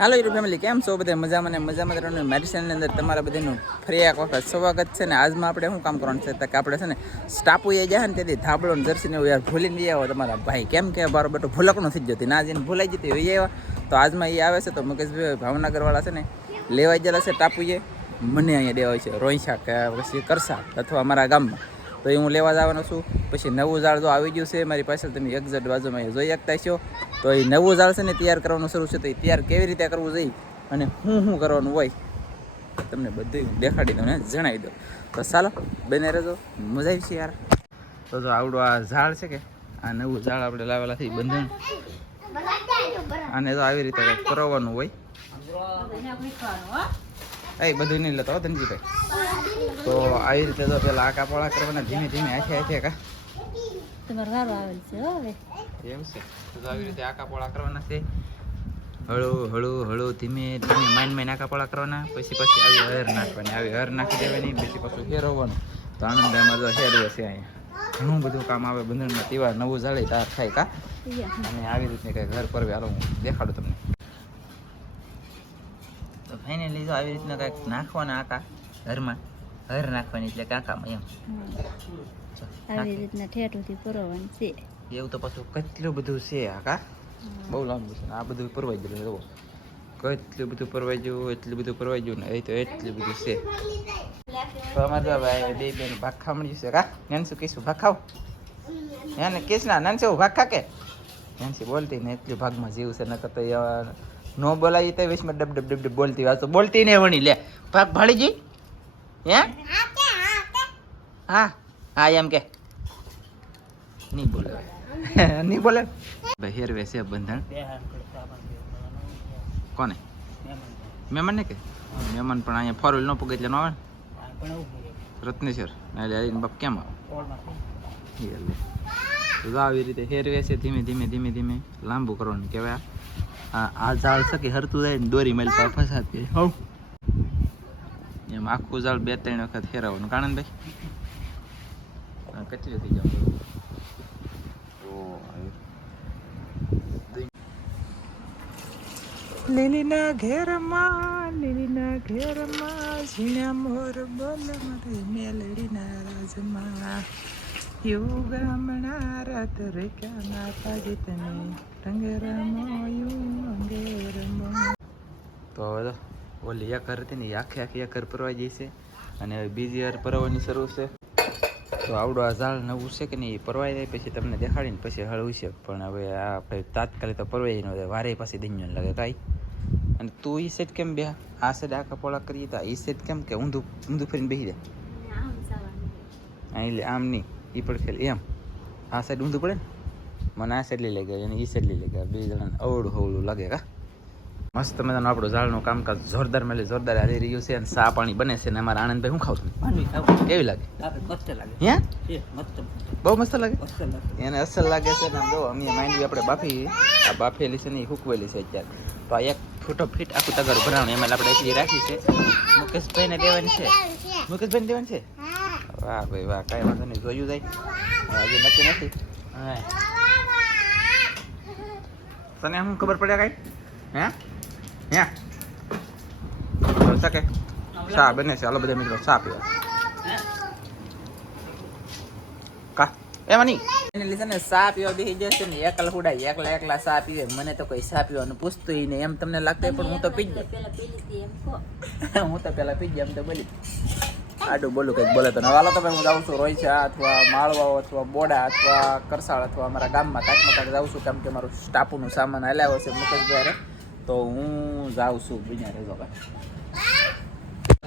હાલો YouTube family, કેમ છો બધા? મજામાં ને મજામાં રહેવાનું. મારી ચેનલની અંદર તમારા બધાનું ફરી એક વખત સ્વાગત છે. ને આજમાં આપણે શું કામ કરવાનું છે કે આપણે છે ને સ્ટાપુએ જાય ને તેથી ધાબળો ને જર્સીને એવું યાર ભૂલીને લઈ આવો તમારા ભાઈ. કેમ કે બારો બેટો ભૂલકનું થઈ જતી ના જઈને ભૂલાઈ જતી હોય એવા. તો આજમાં એ આવે છે તો મુકેશભાઈ ભાવનગરવાળા છે ને લેવા ગયેલા છે ટાપુએ. મને અહીંયા દેવાય છે રોઈશા કે પછી કરસા અથવા અમારા ગામમાં. તો એ હું લેવા જવાનો છું. પછી નવું ઝાડ જો આવી ગયું છે મારી પાસે, તમે એક્ઝેક્ટ બાજુમાં જોઈ શકતા છો. તો એ નવું ઝાડ છે ને તૈયાર કરવાનું શરૂ છે. તો એ તૈયાર કેવી રીતે કરવું જોઈએ અને શું કરવાનું હોય તમને બધું દેખાડી દઉં ને જણાવી દઉં. તો ચાલો બને રહેજો, મજા આવી છે યાર. તો જો આવડું આ ઝાડ છે કે આ નવું ઝાડ આપણે લાવેલા થઈ બંધન, આને તો આવી રીતે કંઈક કરવાનું હોય. એ બધું નહીં લેતો ધનજીભાઈ. તો આવી રીતે તો પેલા આકા પોળા કરવાના ધીમે ધીમે આખે આખે કા તમારે વારો આવેલ છે હવે એમ છે. તો આવી રીતે આકા પોળા કરવાના છે. હળુ ધીમે ધીમે માઇન આકા પોળા કરવાના. પછી આવી હર નાખવાની, આવી હર નાખી દેવાની. પછી પાછું ફેરવવાનું. તો આનંદમાં જો હેરવે છે અહીંયા ઘણું બધું કામ આવે બંધનમાં. તેવા નવું ઝાડે તાર થાય કા. અને આવી રીતે કંઈ ઘર પરવે હાલો હું દેખાડું તમને. તો ફાઇનલી જો આવી રીતના કંઈક નાખવાના આકા ઘરમાં, હર નાખવાની એટલે કાકામાં એમ આવી રીતના ઠેઠુંથી પરવવાનું છે. એવું તો પાછું કેટલું બધું છે આકા, બહુ લાંબુ છે. આ બધું પરવાઈ ગયું જુઓ, કેટલું બધું પરવાઈ ગયું, એટલું બધું પરવાઈ ગયું ને એ તો એટલું બધું છે. તો અમારે જો ભાઈ બે બેન ભાગ ખા મળ્યું છે કા. નાનસું કહીશું ભાગ ખાવ હે ને કહીશ ના નાનસું ભાગ ખા કે નાનસી બોલતી ને એટલું ભાગમાં જીવ છે. નકર તો નો બોલાવી તો વિશમાં ડબ ડબ ડબ ડબ બોલતી વાત તો બોલતી નહીં વણી લે ભાગ ભાળી જી હે હા હા એમ કે નહીં બોલે નહીં બોલે ભાઈ. હેરવે છે બંધણ કોને મહેમાન ને કે મહેમાન પણ અહીંયા ફોર વ્હીલ નો પગે એટલે નો આવે ને રત્નેશ્વર એટલે બાપ કેમ આવે આવી રીતે હેરવે છે. ધીમે ધીમે ધીમે ધીમે લાંબુ કરવાનું કહેવાય. આ ઝાડ છે કે હરતું જાય ને દોરી મેલ પર ફસાતી હોવ એમ આખું ઝાડ 2-3 વખત ફેરવવાનું. કારણ ભાઈ કેટલી થઈ જાવ લીલીના ઘેરમાં ઝીણા મોર બોલ મારી મેલડીના રાજમાં યુ ગામણા રાત રેક્યા ના પાડી તને રંગે રમો યુ અંગે રમો. તો હવે ઓલી એક હતી ને આખી એક પરવાઈ જઈ છે અને હવે બીજી વાર પરવાની શરૂ છે. તો આવડું આ ઝાડ નવું છે કે નહીં એ પરવાઈ જાય પછી તમને દેખાડીને પછી હળવું છે. પણ હવે આ આપણે તાત્કાલિક તો પરવાઈ ન વારે પાછી દંજન લાગે કાંઈ. અને તું એ સેટ કેમ બે આ સાઈડ આખા પોળા કરીએ તો એ સેટ કેમ કે ઊંધું ફરીને બેસી જાય એટલે આમ નહીં એ પણ ખેલ એમ આ સાઈડ ઊંધું પડે ને મને આ સાઈડ લઈ લાગે અને એ સાઈડ લઈ લાગે. બે જણાને અવળું લાગે કા. મસ્ત મજાનું આપણું ઝાડનું કામકાજ જોરદાર મેલે જોરદાર હાલી રહ્યું છે. અને સા પાણી બને છે. અને અમારા આનંદભાઈ શું ખાવ તમે કેવી લાગે? હે બહુ મસ્ત લાગે એને અસલ લાગે છે. ને જો અમે માંડવી આપણે બાફી આ બાફેલી છે ને એ સૂકવેલી છે અત્યારે. તો આ એક ફૂટો ફીટ આખું તગર ભરાણું એમાં આપણે એટલી રાખી છે. મુકેશભાઈને દેવાની છે. મુકેશભાઈને દેવાની છે. વાહ ભાઈ વાહ, કાંઈ વાંધો નહીં, જોયું જાય હજી નક્કી નથી. તને શું ખબર પડે કાંઈ હે શકે ચા બને છે. હાલો બધા મિત્રો ચા પીવા કા એમાં નહીં એને લીધે ને ચા પીવા બેસી જશે ને એકલા હુડાય એકલા ચા પીવે. મને તો કોઈ ચા પીવાનું પૂછતું નહીં એમ તમને લાગતું પણ હું તો પી જ હું તો પેલા પી જ એમ તો બોલી આડું બોલું કંઈક બોલે તો. હાલો તો હું જાઉં છું રોઈછા અથવા માળવાઓ અથવા બોડા અથવા કરસાળ અથવા અમારા ગામમાં કાંઈક જાઉં છું. કેમ કે મારું સ્ટાફનું સામાન હલાવ્યો છે મુકેશભાઈ. તો હું જાઉં છું બીજા રેજો ભાઈ.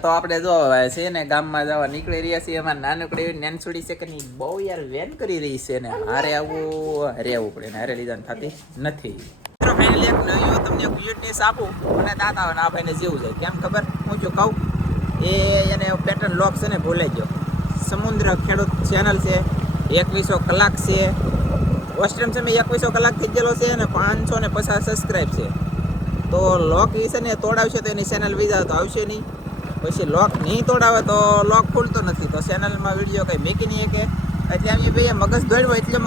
તો આપણે જો છે ને ગામમાં જવા નીકળી રહ્યા છીએ. એમાં નાનકડી નેનસુડી છે કે નહીં બહુ યાર વેન કરી રહી છે ને હારે આવવું પડે ને હારે લીધા થતી નથી. ફાઇનલી એક નવી તમને યુનિટનેસ આપું અને દાંત આવે ને આ ભાઈને જેવું જાય કેમ ખબર હું જો કહું એને પેટર્ન લોક છે ને ભૂલાઈ ગયો. સમુદ્ર ખેડૂત ચેનલ છે, 2100 કલાક છે ઓસ્ટ્રીમ છે. મેં 2100 કલાક થઈ ગયેલો છે અને 550 સબસ્ક્રાઈબ છે. તો લોક એ છે ને તોડાવશે તો એની ચેનલ વિઝા તો આવશે નહીં. પછી લોક નહીં તોડાવે તો લોક ખુલતો નથી. તો ચેનલમાં વિડીયો કંઈ મેકી નહીં કે એટલે અમે ભાઈ મગજ દોડ્યો એટલો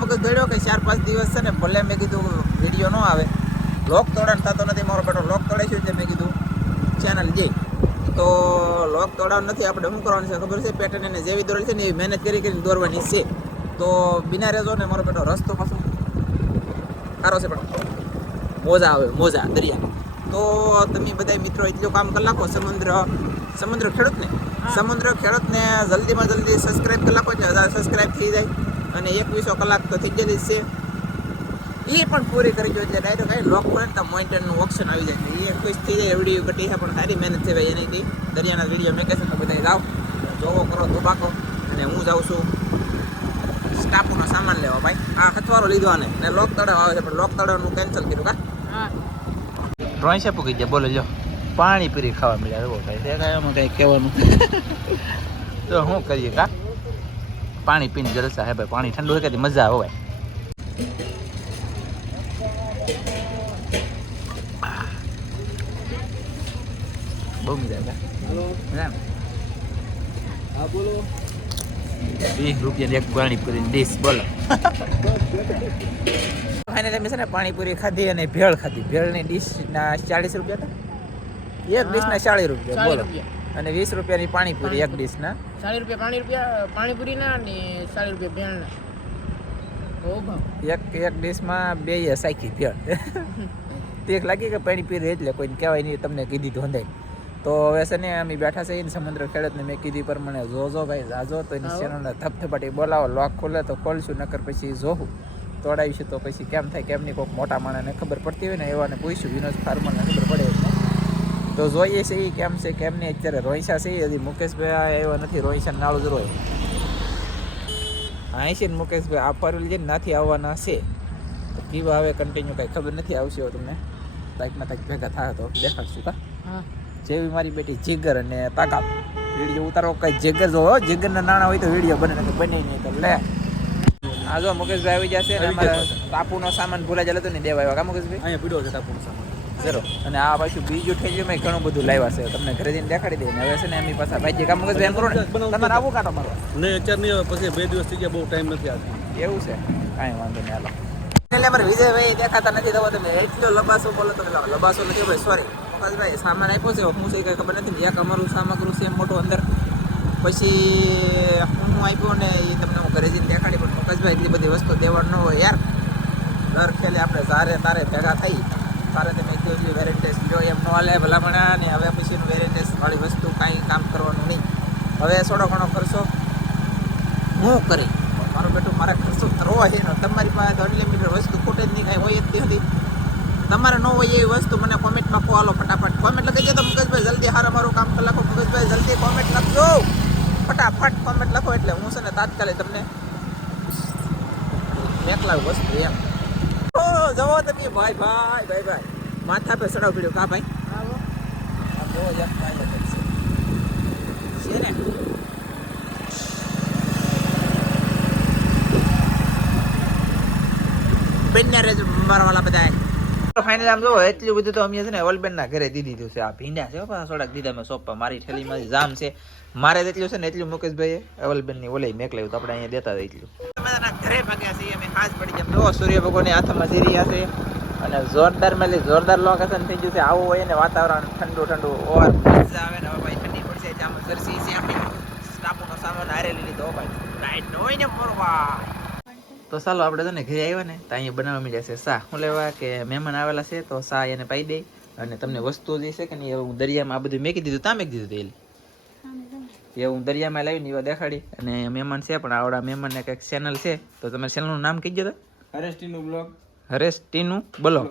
મગજ દોડ્યો કે 4-5 દિવસ છે ને ભલે મેં કીધું વિડીયો ન આવે લોક તોડાણ થતો નથી. મારો બેટો લોક તોડાવ નથી. આપણે શું કરવાનું છે ખબર છે? પેટર્ન એને જેવી દોરેલી છે ને એવી મહેનત કરી કરીને દોરવાની છે. તો બિના રહેજો ને. મારો બેટો રસ્તો પાછો સારો છે પણ મોજા આવે, મોજા દરિયા. તો તમે બધા મિત્રો એટલું કામ કરી નાખો. સમુદ્ર ખેડૂતને જલ્દીમાં જલ્દી સબસ્ક્રાઈબ કરી નાખો. 1000 સબસ્ક્રાઈબ થઈ જાય અને 2100 કલાક તો થઈ ગયેલી છે. એ પણ પૂરી કરી ગયો એટલે ડાયરેક્ટ કઈ લોક પડે તો મોઇન્ટરનું ઓપ્શન આવી જાય. એ ખુશ થઈ જાય. વિડીયો ઘટી છે પણ સારી મહેનત છે ભાઈ એની. દરિયાના વિડીયો મેં કહેશે તો બધા જાઓ જોવો કરો ધોબાકો. અને હું જાઉં છું સ્ટાફનો સામાન લેવા ભાઈ. આ હથવારો લીધો આને ને લોક તળાવ આવે છે પણ લોક તળાવનું કેન્સલ કર્યું કા. ડ્રોઈંગ છે પૂકી ગયા. બોલો લો પાણીપુરી ખાવા મળ્યા. એવો ભાઈ છે કાંઈ એમાં કંઈ કહેવાનું તો શું કરીએ કા. પાણી પીને જલસા હે ભાઈ. પાણી ઠંડુ હોય કે મજા આવે ભાઈ. બહુ મજા આવે. હા બોલો. 20 રૂપિયાની એક પાણીપુરી ડીશ. બોલો ફાઇનલી મેં છે ને પાણીપુરી ખાધી અને ભેળ ખાધી. ભેળની ડીશના 40 રૂપિયા હતા. એક ડીશના 40 રૂપિયા. બોલો. અને 20 રૂપિયાની પાણીપુરી એક ડીશના. 40 રૂપિયા પાણીપુરીના અને 40 રૂપિયા ભેળના. ઓ ભાવ. એક ડીશમાં બે સાખી ભેળ. તેક લાગી કે પાણીપુરી એટલે કોઈને કહેવાય નહીં. તમને કીધી તો હંધાય. તો હવે છે ને અમે બેઠા છે ને સમુદ્ર ખેડૂતને મેં કીધી પર મને જોજો ભાઈ જાજો. તો એની ચેનલને ધપધપાટી બોલાવો. લોક ખોલે તો ખોલશું, નકર પછી જોવું તોડાવીશું તો પછી કેમ થાય કેમ નહીં. કોઈક મોટા માણસને ખબર પડતી હોય ને એવાને પૂછ્યું. વિનોદ ફાર્મરને ખબર પડે એટલે તો જોઈએ છે એ કેમ છે કેમ નહીં. અત્યારે રોહિશા છે હજી મુકેશભાઈ આવ્યા નથી. રોહિશા નાળું જ રોય અહીં છે ને મુકેશભાઈ આ ફરવી છે ને નાથી આવવાના છે. તો કેવા આવે કન્ટિન્યુ કાંઈ ખબર નથી. આવશે તમને બાઇકમાં તાક ભેગા થાય તો દેખાડશું કા. જેવી મારી બેટી જીગર અને તાકાત વિડીયો ઉતારો. કઈ જીગર જો જીગરના નાણા હોય તો વિડીયો બને ને બને નહીં તો લે. આ જો મુકેશભાઈ આવી જશે ને. અમારે ટાપુનો સામાન ભૂલા જતો ને દેવા આવ્યા કા મુકેશભાઈ. અહીંયા પીડો છે ટાપુનો સામાન. જરો. અને આ પાછું બીજું ઠેલ્યું મેં ઘણું બધું લાવ્યા છે. તમને ઘરે જઈને દેખાડી દે. હવે છે ને એમની પાસે ભાઈ કામ મુકેશભાઈ એમ કરો ને તમારે આવું કાંટો મારવા. નહીં અત્યારે નહીં આવે. પછી 2 દિવસ થઈ ગયા. બહુ ટાઈમ નથી આવતો. એવું છે કાંઈ વાંધો નહીં. હાલો એટલે અમારે વિજયભાઈ દેખાતા નથી. તો તમે એટલો લબાસો બોલો તમે. લબાસો નથી ભાઈ, સોરી. ભાઈ સામાન આપ્યો છે હું છે કંઈ ખબર નથી. એક અમારું સામગ્રી છે મોટું અંદર. પછી હું આપ્યો ને એ તમને હું ઘરે જઈને દેખાડી. પણ મુકેશભાઈ એટલી બધી વસ્તુ દેવાનું ન હોય યાર. દર ખેલે આપણે સારે તારે ભેગા થઈ તારે તમે એટલી વેરેન્ટેસ જો એમ ન હાલે ભલામણા. ને હવે પછીનું વેરેન્ટેસ વાળી વસ્તુ કાંઈ કામ કરવાનું નહીં. હવે થોડો ઘણો ખર્ચો હું કરી મારું બેટું મારે ખર્ચો કરવો છે. તમારી પાસે અનલિમિટેડ વસ્તુ ખોટે જ નહીં કાંઈ હોય જ નથી. તમારે ન હોય એવી વસ્તુ મને કોમેન્ટમાં કહો. હાલો ફટાફટ કોમેન્ટ લખી દો. મુકેશભાઈ જલ્દી હારા મારું કામ કરી લખો. મુકેશભાઈ જલ્દી કોમેન્ટ લખજો. ફટાફટ કોમેન્ટ લખો એટલે હું છે ને તાત્કાલિક તમને મેકલાવ વસ્તુ એમ. જવો તમે ભાઈ ભાઈ ભાઈ ભાઈ માથા પે ચડાવ પીડ્યો કા ભાઈ. આમ જોવો છે ને બેનને રેજ મારા વાળા બધા. ફાઇનલ આમ જોવો એટલું બધું તો અમે છે ને ઓલબેનના ઘરે દીધી દીધું છે. આ ભીંડા છે થોડાક દીધા મેં સોપા. મારી થેલીમાંથી જામ છે. મારે જેટલું છે ને એટલું મુકેશભાઈએ અવલબેનની ઓલાઈ મેકલાવ્યું તો આપણે અહીંયા દેતા એટલું. ઘરે ભાગ્યા છીએ અમે. ખાસ પડી જાય જો સૂર્ય ભગવાનની હાથમાં સીરિયા છે અને જોરદાર મેલી જોરદાર લોકેશન થઈ ગયું છે. આવું હોય ને વાતાવરણ ઠંડુ ઠંડુ ઓર મજા આવે ને. હવે ભાઈ ઠંડી પડશે આમ જર્સી છે આપણી. સ્ટાફનો સામાન હારેલી લીધો ભાઈ. નાઈટ નો હોય ને મોરવા. તો ચાલો આપણે તો ને ઘરે આવ્યા ને તો અહીંયા બનાવવા માંડ્યા છે સા. શું લેવા કે મહેમાન આવેલા છે તો સા એને પાઈ દે. અને તમને વસ્તુ જે છે કે નહીં હું દરિયામાં આ બધું મેકી દીધું. ત્યાં મેકી દીધું એ હું દરિયામાં લાવીને એવા દેખાડી. અને મહેમાન છે પણ આવડા મહેમાનને કંઈક ચેનલ છે તો તમે ચેનલનું નામ કહીજો તો. હરેશ ટીનું બ્લોગ. હરેશ ટીનું બ્લોગ.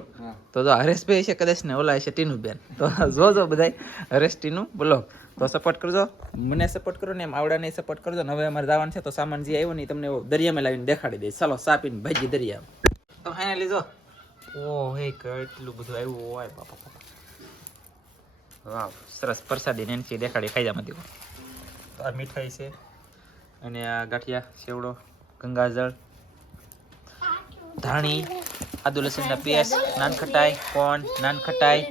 તો હરેશભાઈ છે કદાચ ને ઓલા છે ટીનું બેન. તો જોજો બધાય હરેશ ટીનું બ્લોગ. તો સપોર્ટ કરજો. મને સપોર્ટ કરો ને એમ આવડાને સપોર્ટ કરજો. ને હવે અમારે જવાનું છે તો સામાન જે આવ્યો ને તમને દરિયામાં લાવીને દેખાડી દઈશ. ચાલો સાપીને ભાજી દરિયા. તો ફાઇનલી જો ઓહ હે કેટલું બધું આવ્યું હોય બાપા બાપા. વાહ સરસ પ્રસાદી નેનસી દેખાડી ખાઈ જામાંથી. તો આ મીઠાઈ છે અને આ ગાંઠિયા સેવડો ગંગાજળ ધાણી આદુ લસણના પેસ્ટ નાનખટાઈ કોર્ન નાનખટાઈ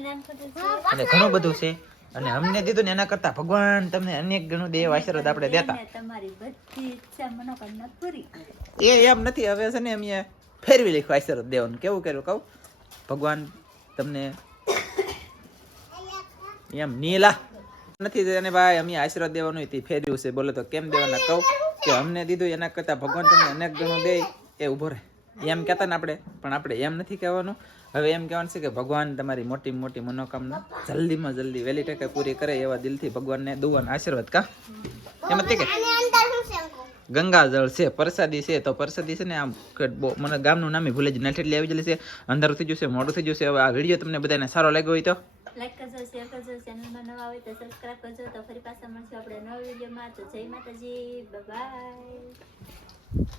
અને ઘણું બધું છે. અને અમને દીધું ને એના કરતા ભગવાન તમને અનેક ગણું દેવ આશીર્વાદ આપણે દેતા. એ એમ નથી. હવે છે ને અમે ફેરવી લખ્યું આશીર્વાદ દેવાનું. કેવું કર્યું કહું ભગવાન તમને એમ નીલા નથી અને ભાઈ અમે આશીર્વાદ દેવાનું તે ફેર્યું છે. બોલો તો કેમ દેવાના કહું કે અમને દીધું એના કરતાં ભગવાન તમને અનેક ગણું દે એ ઊભો રહે એમ કહેતા ને આપણે, પણ આપણે એમ નથી કહેવાનું. હવે એમ કહેવાનું છે કે ભગવાન તમારી મોટી મોટી મનોકામના જલ્દીમાં જલ્દી વહેલી ટકે પૂરી કરે એવા દિલથી ભગવાનને દુઆના આશીર્વાદ કા એમ જ કે ગંગાજળ છે, પ્રસાદી છે. તો પ્રસાદી છે ને આમ મને ગામનું નામે ભૂલે જ નાઠેટલી આવી ગયેલી છે. અંધારું થઈ ગયું છે, મોડું થઈ ગયું છે. હવે આ વિડીયો તમને બધાને સારો લાગ્યો હોય તો લાઈક કરજો, શેર કરજો, ચેનલમાં નવા હોય તો સબસ્ક્રાઇબ કરજો. તો ફરી પાછા મળશું આપણે નવા વિડીયોમાં. તો જય માતાજી, બાય.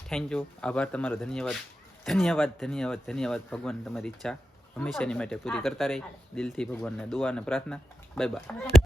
થેન્ક યુ, આભાર તમારો, ધન્યવાદ ધન્યવાદ ધન્યવાદ ધન્યવાદ. ભગવાન તમારી ઈચ્છા હંમેશાની માટે પૂરી કરતા રહી. દિલથી ભગવાનને દુઆ અને પ્રાર્થના. Bye bye.